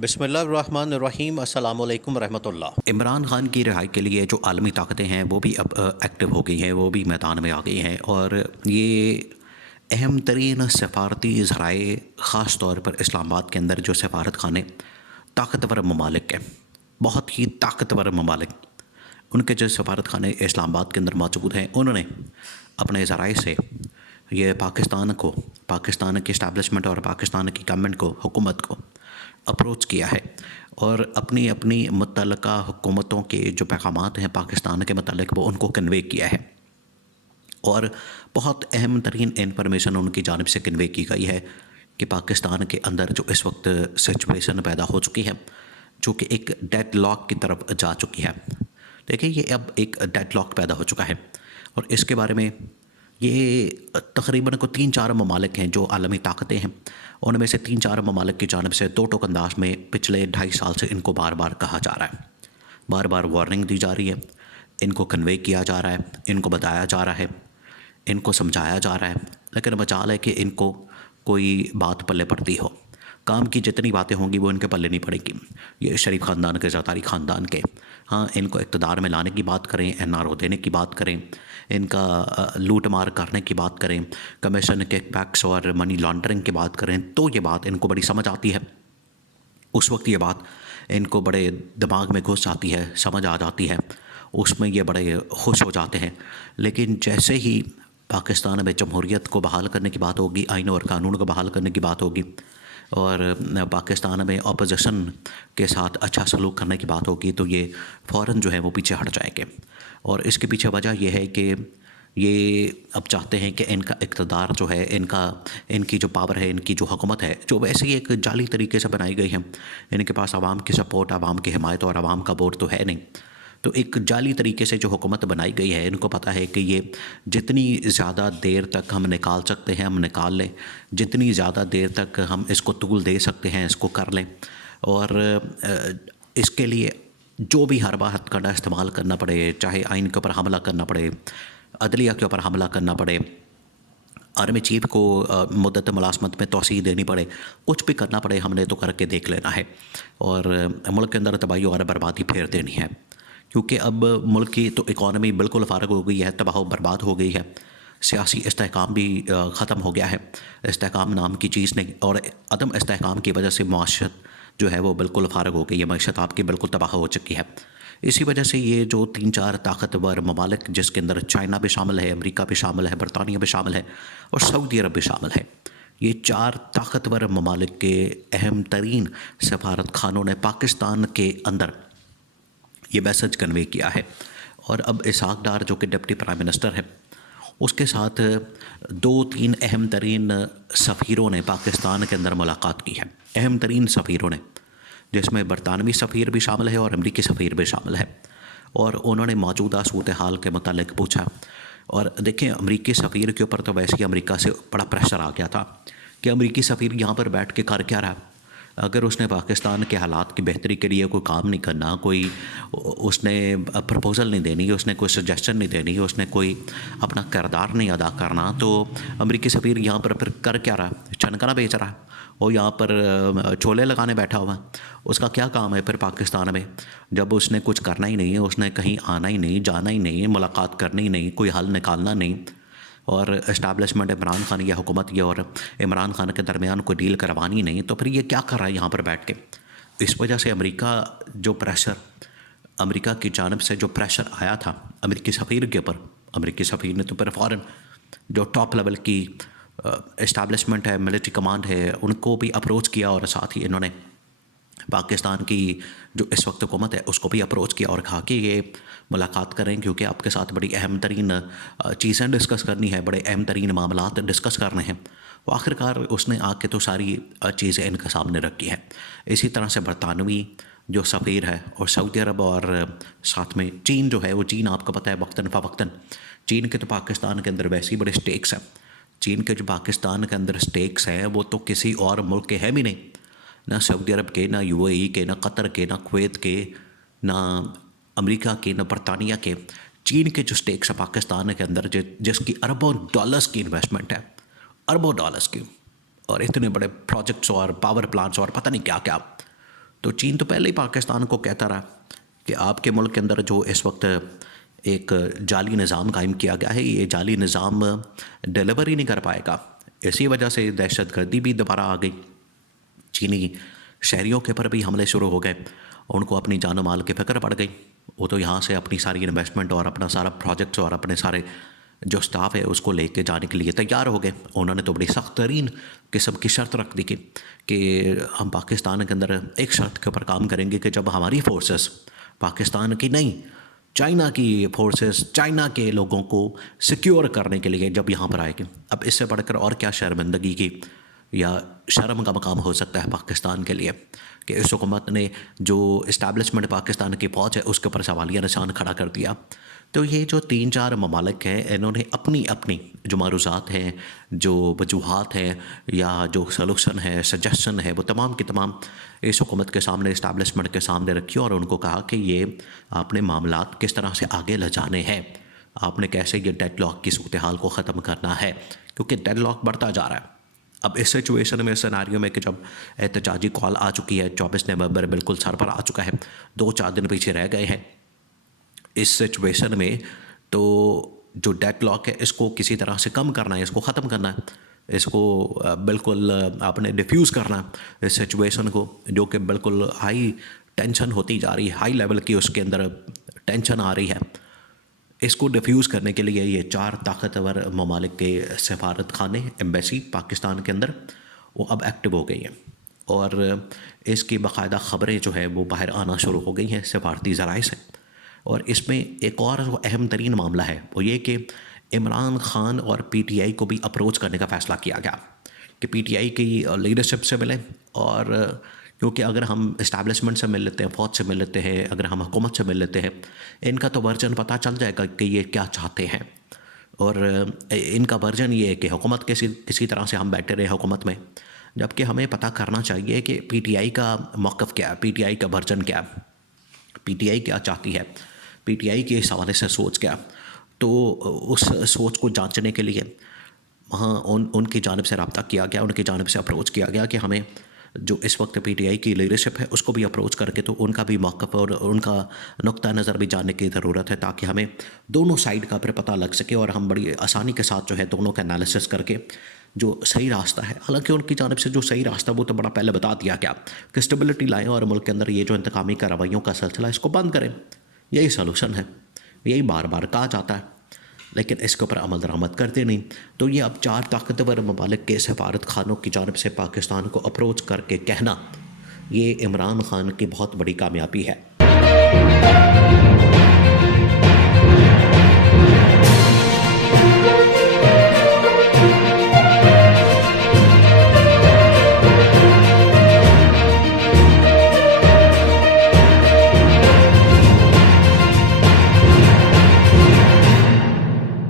بسم اللہ الرحمن الرحیم، السلام علیکم ورحمۃ اللہ۔ عمران خان کی رہائی کے لیے جو عالمی طاقتیں ہیں وہ بھی اب ایکٹیو ہو گئی ہیں، وہ بھی میدان میں آ گئی ہیں، اور یہ اہم ترین سفارتی ذرائع خاص طور پر اسلام آباد کے اندر جو سفارت خانے طاقتور ممالک ہیں، بہت ہی طاقتور ممالک، ان کے جو سفارت خانے اسلام آباد کے اندر موجود ہیں، انہوں نے اپنے ذرائع سے یہ پاکستان کی اسٹیبلشمنٹ اور پاکستان کی گورنمنٹ کو، حکومت کو اپروچ کیا ہے، اور اپنی اپنی متعلقہ حکومتوں کے جو پیغامات ہیں پاکستان کے متعلق وہ ان کو کنوے کیا ہے، اور بہت اہم ترین انفارمیشن ان کی جانب سے کنوے کی گئی ہے کہ پاکستان کے اندر جو اس وقت سچویشن پیدا ہو چکی ہے، جو کہ ایک ڈیڈ لاک کی طرف جا چکی ہے۔ دیکھیں، یہ اب ایک ڈیڈ لاک پیدا ہو چکا ہے، اور اس کے بارے میں یہ تقریباً کو 3-4 ممالک ہیں جو عالمی طاقتیں ہیں، ان میں سے 3-4 ممالک کی جانب سے دو ٹوک انداز میں پچھلے 2.5 سال سے ان کو بار بار کہا جا رہا ہے، بار بار وارننگ دی جا رہی ہے، ان کو کنوے کیا جا رہا ہے، ان کو بتایا جا رہا ہے، ان کو سمجھایا جا رہا ہے، لیکن مجال ہے کہ ان کو کوئی بات پلے پڑتی ہو۔ کام کی جتنی باتیں ہوں گی وہ ان کے پلے نہیں پڑیں گی۔ یہ شریف خاندان کے، زرداری خاندان کے، ہاں، ان کو اقتدار میں لانے کی بات کریں، NRO دینے کی بات کریں، ان کا لوٹ مار کرنے کی بات کریں، کمیشن کے پیکس اور منی لانڈرنگ کی بات کریں، تو یہ بات ان کو بڑی سمجھ آتی ہے۔ اس وقت یہ بات ان کو بڑے دماغ میں گھس جاتی ہے، سمجھ آ جاتی ہے، اس میں یہ بڑے خوش ہو جاتے ہیں۔ لیکن جیسے ہی پاکستان میں جمہوریت کو بحال کرنے کی بات ہوگی، آئین اور قانون کو بحال کرنے کی بات ہوگی، اور پاکستان میں اپوزیشن کے ساتھ اچھا سلوک کرنے کی بات ہوگی، تو یہ فوراً جو ہے وہ پیچھے ہٹ جائیں گے۔ اور اس کے پیچھے وجہ یہ ہے کہ یہ اب چاہتے ہیں کہ ان کا اقتدار جو ہے، ان کی جو پاور ہے، ان کی جو حکومت ہے، جو ویسے ہی ایک جعلی طریقے سے بنائی گئی ہے، ان کے پاس عوام کی سپورٹ، عوام کی حمایت اور عوام کا ووٹ تو ہے نہیں، تو ایک جعلی طریقے سے جو حکومت بنائی گئی ہے، ان کو پتہ ہے کہ یہ جتنی زیادہ دیر تک ہم نکال سکتے ہیں ہم نکال لیں، جتنی زیادہ دیر تک ہم اس کو طول دے سکتے ہیں اس کو کر لیں، اور اس کے لیے جو بھی ہر بار ہتھ کنڈا استعمال کرنا پڑے، چاہے آئین کے اوپر حملہ کرنا پڑے، عدلیہ کے اوپر حملہ کرنا پڑے، آرمی چیف کو مدت ملازمت میں توسیع دینی پڑے، کچھ بھی کرنا پڑے، ہم نے تو کر کے دیکھ لینا ہے، اور ملک کے اندر تباہی اور بربادی پھیر دینی ہے، کیونکہ اب ملک کی تو اکانومی بالکل فارغ ہو گئی ہے، تباہ و برباد ہو گئی ہے، سیاسی استحکام بھی ختم ہو گیا ہے، استحکام نام کی چیز نہیں، اور عدم استحکام کی وجہ سے معاشرت جو ہے وہ بالکل فارغ ہو گئی ہے، معیشت آپ کی بالکل تباہ ہو چکی ہے۔ اسی وجہ سے یہ جو 3-4 طاقتور ممالک، جس کے اندر چائنا بھی شامل ہے، امریکہ بھی شامل ہے، برطانیہ بھی شامل ہے، اور سعودی عرب بھی شامل ہے، یہ 4 طاقتور ممالک کے اہم ترین سفارت خانوں نے پاکستان کے اندر یہ میسج کنوے کیا ہے، اور اب اسحاق ڈار جو کہ ڈپٹی پرائم منسٹر ہے، اس کے ساتھ 2-3 اہم ترین سفیروں نے پاکستان کے اندر ملاقات کی ہے، اہم ترین سفیروں نے، جس میں برطانوی سفیر بھی شامل ہے اور امریکی سفیر بھی شامل ہے، اور انہوں نے موجودہ صورتحال کے متعلق پوچھا۔ اور دیکھیں، امریکی سفیر کے اوپر تو ویسے ہی امریکہ سے بڑا پریشر آ گیا تھا کہ امریکی سفیر یہاں پر بیٹھ کے کر کیا رہا، اگر اس نے پاکستان کے حالات کی بہتری کے لیے کوئی کام نہیں کرنا، کوئی اس نے پرپوزل نہیں دینی، اس نے کوئی سجیشن نہیں دینی، اس نے کوئی اپنا کردار نہیں ادا کرنا، تو امریکی سفیر یہاں پر پھر کر کیا رہا، چنکنا بیچ رہا ہے، وہ یہاں پر چولے لگانے بیٹھا ہوا ہے، اس کا کیا کام ہے پھر پاکستان میں، جب اس نے کچھ کرنا ہی نہیں ہے، اس نے کہیں آنا ہی نہیں، جانا ہی نہیں، ملاقات کرنی ہی نہیں، کوئی حل نکالنا نہیں، اور اسٹیبلشمنٹ عمران خان یا حکومت یہ اور عمران خان کے درمیان کوئی ڈیل کروانی نہیں، تو پھر یہ کیا کر رہا ہے یہاں پر بیٹھ کے۔ اس وجہ سے امریکہ کی جانب سے جو پریشر آیا تھا امریکی سفیر کے اوپر، امریکی سفیر نے تو پھر فوراً جو ٹاپ لیول کی اسٹیبلشمنٹ ہے، ملٹری کمانڈ ہے، ان کو بھی اپروچ کیا، اور ساتھ ہی انہوں نے پاکستان کی جو اس وقت حکومت ہے اس کو بھی اپروچ کیا اور کہا کہ یہ ملاقات کریں، کیونکہ آپ کے ساتھ بڑی اہم ترین چیزیں ڈسکس کرنی ہے، بڑے اہم ترین معاملات ڈسکس کرنے ہیں۔ وہ آخرکار اس نے آ کے تو ساری چیزیں ان کے سامنے رکھی ہیں۔ اسی طرح سے برطانوی جو سفیر ہے، اور سعودی عرب، اور ساتھ میں چین جو ہے، وہ چین آپ کو پتہ ہے وقتاً فوقتاً، چین کے تو پاکستان کے اندر ویسے ہی بڑے سٹیکس ہیں، چین کے جو پاکستان کے اندر سٹیکس ہیں وہ تو کسی اور ملک کے ہیں بھی نہیں، نہ سعودی عرب کے، نہ UAE کے، نہ قطر کے، نہ کویت کے، نہ امریکہ کے، نہ برطانیہ کے۔ چین کے جو سٹیکس ہیں پاکستان کے اندر، جس کی اربوں ڈالرز کی انویسٹمنٹ ہے، اربوں ڈالرز کی، اور اتنے بڑے پروجیکٹس اور پاور پلانٹس اور پتہ نہیں کیا کیا، تو چین تو پہلے ہی پاکستان کو کہتا رہا کہ آپ کے ملک کے اندر جو اس وقت ایک جعلی نظام قائم کیا گیا ہے، یہ جعلی نظام ڈیلیور ہی نہیں کر پائے گا. اسی وجہ سے دہشت گردی بھی دوبارہ آ گئی. چینی شہریوں کے پر بھی حملے شروع ہو گئے. ان کو اپنی جان و مال کی فکر پڑ گئی. وہ تو یہاں سے اپنی ساری انویسٹمنٹ اور اپنا سارا پروجیکٹس اور اپنے سارے جو سٹاف ہے اس کو لے کے جانے کے لیے تیار ہو گئے. انہوں نے تو بڑی سخت ترین قسم کی شرط رکھ دی کہ ہم پاکستان کے اندر ایک شرط کے اوپر کام کریں گے کہ جب ہماری فورسز، پاکستان کی نہیں چائنا کی فورسز، چائنا کے لوگوں کو سیکیور کرنے کے لیے جب یہاں پر آئے گی. اب اس سے بڑھ کر اور کیا شرمندگی کی یا شرم کا مقام ہو سکتا ہے پاکستان کے لیے کہ اس حکومت نے جو اسٹیبلشمنٹ پاکستان کی فوج ہے اس کے اوپر سوالیہ نشان کھڑا کر دیا. تو یہ جو 3-4 ممالک ہیں انہوں نے اپنی اپنی جو معروضات ہیں، جو وجوہات ہیں یا جو سلوشن ہے، سجیشن ہے، وہ تمام کی تمام اس حکومت کے سامنے، اسٹیبلشمنٹ کے سامنے رکھی اور ان کو کہا کہ یہ آپ نے معاملات کس طرح سے آگے لے جانے ہیں، آپ نے کیسے یہ ڈیڈ لاک کی صورتحال کو ختم کرنا ہے، کیونکہ ڈیڈ لاک بڑھتا جا رہا ہے. اب اس سچویشن میں، اس سیناریو میں کہ جب احتجاجی کال آ چکی ہے، 24 نومبر بالکل سر پر آ چکا ہے، 2-4 دن پیچھے رہ گئے ہیں، اس سچویشن میں تو جو ڈیڈ لاک ہے اس کو کسی طرح سے کم کرنا ہے، اس کو ختم کرنا ہے، اس کو بالکل آپ نے ڈیفیوز کرنا ہے اس سچویشن کو، جو کہ بالکل ہائی ٹینشن ہوتی جا رہی ہے، ہائی لیول کی اس کے اندر ٹینشن آ رہی ہے. اس کو ڈیفیوز کرنے کے لیے یہ 4 طاقتور ممالک کے سفارت خانے، ایمبیسی پاکستان کے اندر وہ اب ایکٹیو ہو گئی ہیں اور اس کی باقاعدہ خبریں جو ہے وہ باہر آنا شروع ہو گئی ہیں سفارتی ذرائع سے. اور اس میں ایک اور جو اہم ترین معاملہ ہے وہ یہ کہ عمران خان اور پی ٹی آئی کو بھی اپروچ کرنے کا فیصلہ کیا گیا کہ پی ٹی آئی کی لیڈرشپ سے ملیں، اور کیونکہ اگر ہم اسٹیبلشمنٹ سے مل لیتے ہیں، فوج سے مل لیتے ہیں، اگر ہم حکومت سے مل لیتے ہیں، ان کا تو ورژن پتہ چل جائے گا کہ یہ کیا چاہتے ہیں. اور ان کا ورژن یہ ہے کہ حکومت کسی طرح سے ہم بیٹھے رہے حکومت میں، جبکہ ہمیں پتہ کرنا چاہیے کہ پی ٹی آئی کا موقف کیا ہے، پی ٹی آئی کا ورژن کیا ہے، پی ٹی آئی کیا چاہتی ہے، پی ٹی آئی کے اس حوالے سے سوچ کیا. تو اس سوچ کو جانچنے کے لیے وہاں ان کی جانب سے رابطہ کیا گیا، ان کی جانب سے اپروچ کیا گیا کہ ہمیں جو اس وقت پی ٹی آئی کی لیڈرشپ ہے اس کو بھی اپروچ کر کے تو ان کا بھی موقف اور ان کا نقطہ نظر بھی جاننے کی ضرورت ہے، تاکہ ہمیں دونوں سائیڈ کا پھر پتہ لگ سکے اور ہم بڑی آسانی کے ساتھ جو ہے دونوں کا انالیسس کر کے جو صحیح راستہ ہے، حالانکہ ان کی جانب سے جو صحیح راستہ وہ تو بڑا پہلے بتا دیا گیا کہ اسٹیبلٹی لائیں اور ملک کے اندر یہ جو انتقامی کارروائیوں کا سلسلہ اس کو بند کریں. یہی سلوشن ہے، یہی بار بار کہا جاتا ہے، لیکن اس کے اوپر عمل درآمد کرتے نہیں. تو یہ اب 4 طاقتور ممالک کے سفارت خانوں کی جانب سے پاکستان کو اپروچ کر کے کہنا، یہ عمران خان کی بہت بڑی کامیابی ہے.